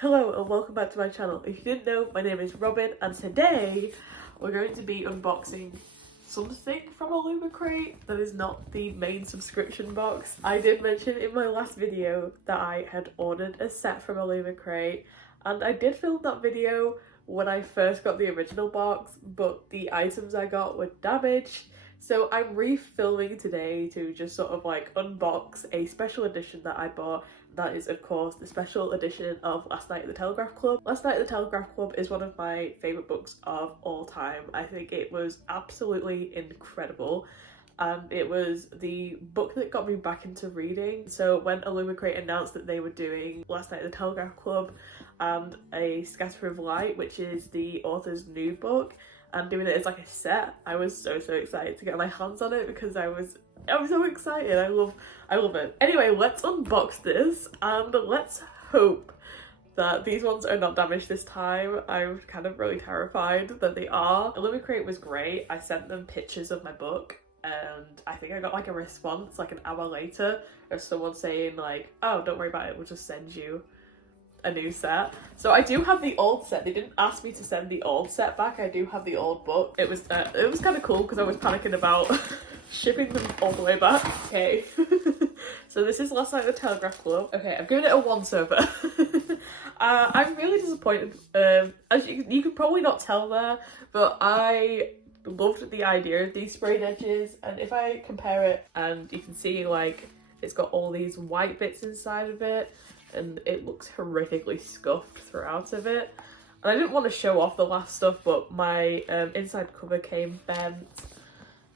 Hello and welcome back to my channel. If you didn't know, my name is Robin and today we're going to be unboxing something from Illumicrate that is not the main subscription box. I did mention in my last video that I had ordered a set from Illumicrate and I did film that video when I first got the original box, but the items I got were damaged. So I'm refilming today to just sort of like unbox a special edition that I bought. That is, of course, the special edition of Last Night at the Telegraph Club. Last Night at the Telegraph Club is one of my favourite books of all time. I think it was absolutely incredible. It was the book that got me back into reading. So when Illumicrate announced that they were doing Last Night at the Telegraph Club and A Scatter of Light, which is the author's new book, and doing it as like a set, I was so excited to get my hands on it because I was so excited. I love it. Anyway, let's unbox this and let's hope that these ones are not damaged this time. I'm kind of really terrified that they are. Illumicrate was great. I sent them pictures of my book and I think I got like a response like an hour later of someone saying like, oh, don't worry about it, we'll just send you a new set. So I do have the old set. They didn't ask me to send the old set back. I do have the old book. It was kind of cool because I was panicking about shipping them all the way back. Okay. So this is Last Night at the Telegraph Club. Okay, I've given it a once over. I'm really disappointed. As you could probably not tell there, but I loved the idea of these sprayed edges, and if I compare it, and you can see like it's got all these white bits inside of it and it looks horrifically scuffed throughout of it. And I didn't want to show off the last stuff, but my inside cover came bent.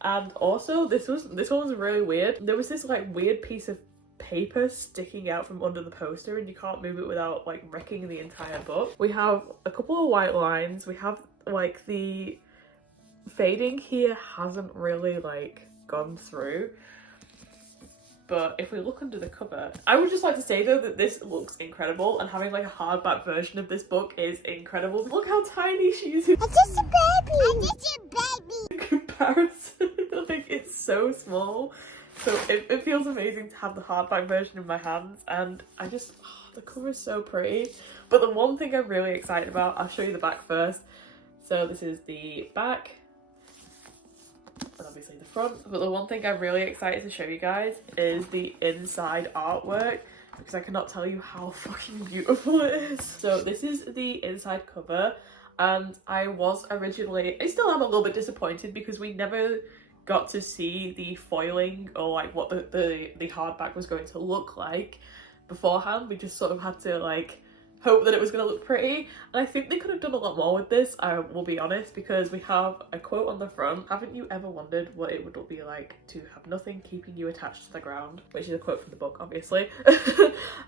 And also this one was really weird. There was this like weird piece of paper sticking out from under the poster and you can't move it without like wrecking the entire book. We have a couple of white lines. We have like the fading here hasn't really like gone through. But if we look under the cover, I would just like to say though that this looks incredible, and having like a hardback version of this book is incredible. Look how tiny she is. I'm just a baby. I'm just a baby. In comparison, like it's so small. So it feels amazing to have the hardback version in my hands, and I just, the cover is so pretty. But the one thing I'm really excited about, I'll show you the back first. So this is the back. And obviously the front, but the one thing I'm really excited to show you guys is the inside artwork, because I cannot tell you how fucking beautiful it is. So this is the inside cover, and I still am a little bit disappointed because we never got to see the foiling or like what the hardback was going to look like beforehand. We just sort of had to like hope that it was going to look pretty, and I think they could have done a lot more with this, I will be honest, because we have a quote on the front: haven't you ever wondered what it would be like to have nothing keeping you attached to the ground, which is a quote from the book obviously.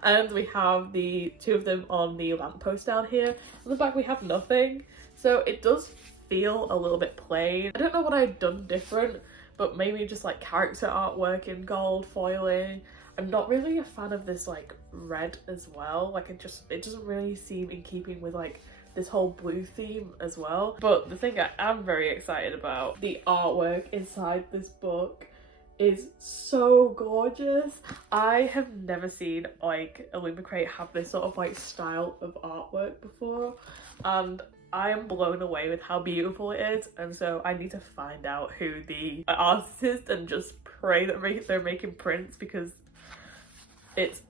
And we have the two of them on the lamppost down here. On the back we have nothing, so it does feel a little bit plain. I don't know what I'd done different, but maybe just like character artwork in gold foiling. I'm not really a fan of this like red as well, like it doesn't really seem in keeping with like this whole blue theme as well. But the thing I am very excited about, the artwork inside this book is so gorgeous. I have never seen like Illumicrate have this sort of like style of artwork before, and I am blown away with how beautiful it is, and so I need to find out who the artist is and just pray that they're making prints, because it's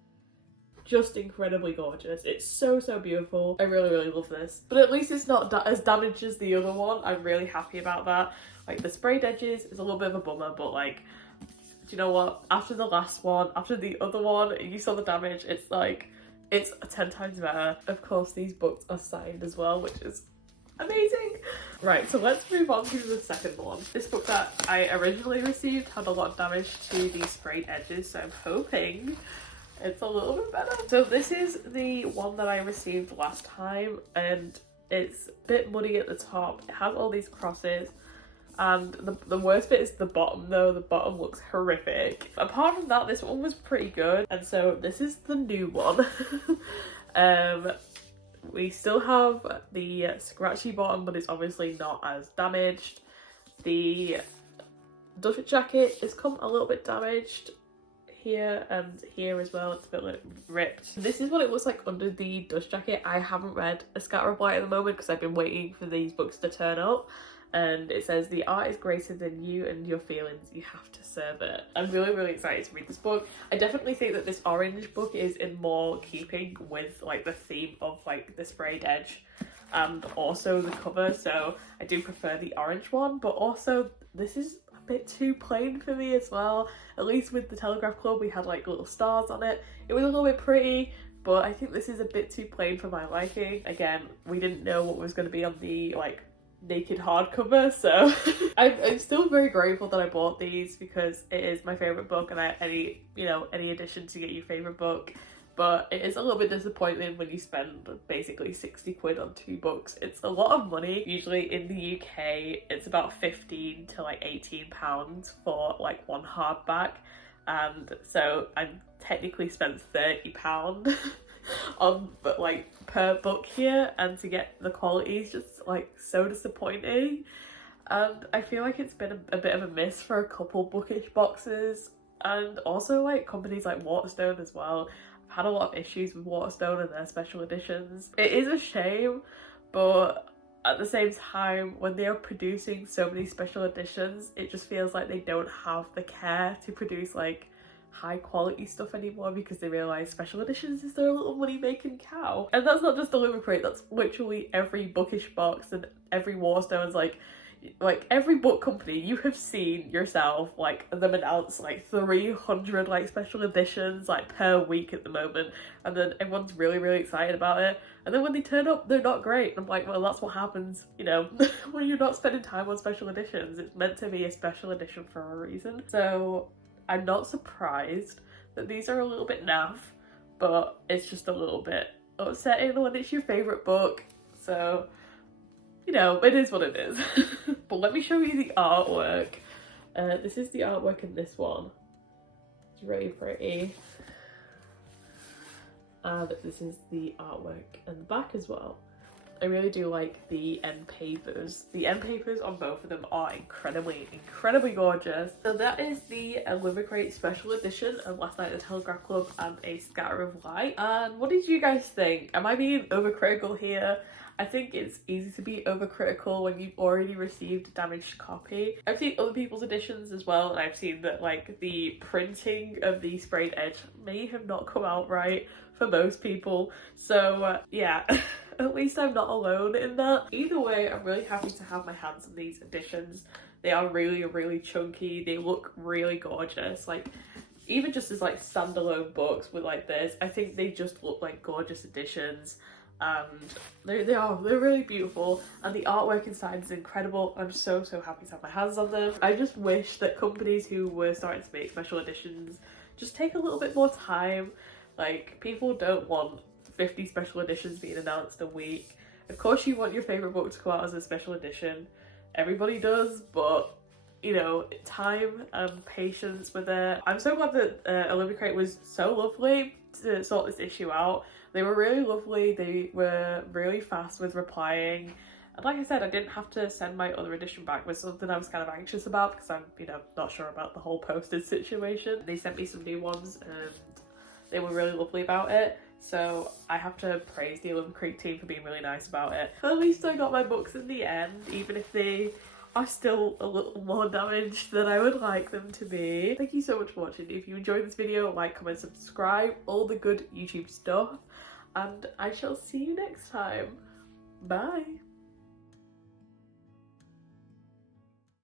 just incredibly gorgeous. It's so beautiful. I really love this. But at least it's not as damaged as the other one. I'm really happy about that. Like the sprayed edges is a little bit of a bummer, but like, do you know what? After the last one, after the other one, you saw the damage, it's like, it's 10 times better. Of course, these books are signed as well, which is amazing. Right, so let's move on to the second one. This book that I originally received had a lot of damage to the sprayed edges, so I'm hoping it's a little bit better. So this is the one that I received last time, and it's a bit muddy at the top. It has all these crosses, and the worst bit is the bottom though. The bottom looks horrific. Apart from that, this one was pretty good, and so this is the new one. We still have the scratchy bottom, but it's obviously not as damaged. The dust jacket has come a little bit damaged here and here as well. It's a bit like ripped. This is what it looks like under the dust jacket. I haven't read A Scatter of Light at the moment because I've been waiting for these books to turn up. And it says, the art is greater than you and your feelings, you have to serve it. I'm really excited to read this book. I definitely think that this orange book is in more keeping with like the theme of like the sprayed edge and also the cover, so I do prefer the orange one, but also this is a bit too plain for me as well. At least with the Telegraph Club we had like little stars on it. It was a little bit pretty, but I think this is a bit too plain for my liking. Again, we didn't know what was going to be on the like naked hardcover, so I'm still very grateful that I bought these because it is my favourite book, and any addition to get your favourite book. But it is a little bit disappointing when you spend basically 60 quid on 2 books. It's a lot of money. Usually in the UK it's about 15 to like 18 pounds for like one hardback, and so I technically spent 30 pounds on but like per book here, and to get the quality is just like so disappointing. And I feel like it's been a bit of a miss for a couple bookish boxes, and also like companies like Waterstone as well. I've had a lot of issues with Waterstone and their special editions. It is a shame, but at the same time, when they are producing so many special editions, it just feels like they don't have the care to produce like high quality stuff anymore, because they realise special editions is their little money making cow. And that's not just Illumicrate, that's literally every bookish box and every Waterstone's like every book company you have seen yourself, like them announce like 300 like special editions like per week at the moment, and then everyone's really excited about it, and then when they turn up they're not great. And I'm like, well, that's what happens, you know, when you're not spending time on special editions. It's meant to be a special edition for a reason. So I'm not surprised that these are a little bit naff, but it's just a little bit upsetting when it's your favourite book. So, you know, it is what it is. But let me show you the artwork. This is the artwork in this one. It's really pretty. And this is the artwork in the back as well. I really do like the end papers. The end papers on both of them are incredibly gorgeous. So that is the Illumicrate Special Edition of Last Night at the Telegraph Club and A Scatter of Light. And what did you guys think? Am I being overcritical here? I think it's easy to be overcritical when you've already received a damaged copy. I've seen other people's editions as well, and I've seen that like the printing of the sprayed edge may have not come out right for most people. So yeah, at least I'm not alone in that. Either way, I'm really happy to have my hands on these editions. They are really chunky. They look really gorgeous. Like, even just as like standalone books with like this, I think they just look like gorgeous editions. And they're really beautiful, and the artwork inside is incredible. I'm so happy to have my hands on them. I just wish that companies who were starting to make special editions just take a little bit more time. Like, people don't want 50 special editions being announced a week. Of course you want your favourite book to come out as a special edition. Everybody does, but you know, time and patience with it. I'm so glad that Illumicrate was so lovely to sort this issue out. They were really lovely, they were really fast with replying. And like I said, I didn't have to send my other edition back, which was something I was kind of anxious about because I'm, you know, not sure about the whole postage situation. They sent me some new ones and they were really lovely about it. So I have to praise the Illumicrate team for being really nice about it. But at least I got my books in the end, even if they are still a little more damaged than I would like them to be. Thank you so much for watching. If you enjoyed this video, like, comment, subscribe, all the good YouTube stuff. And I shall see you next time. Bye!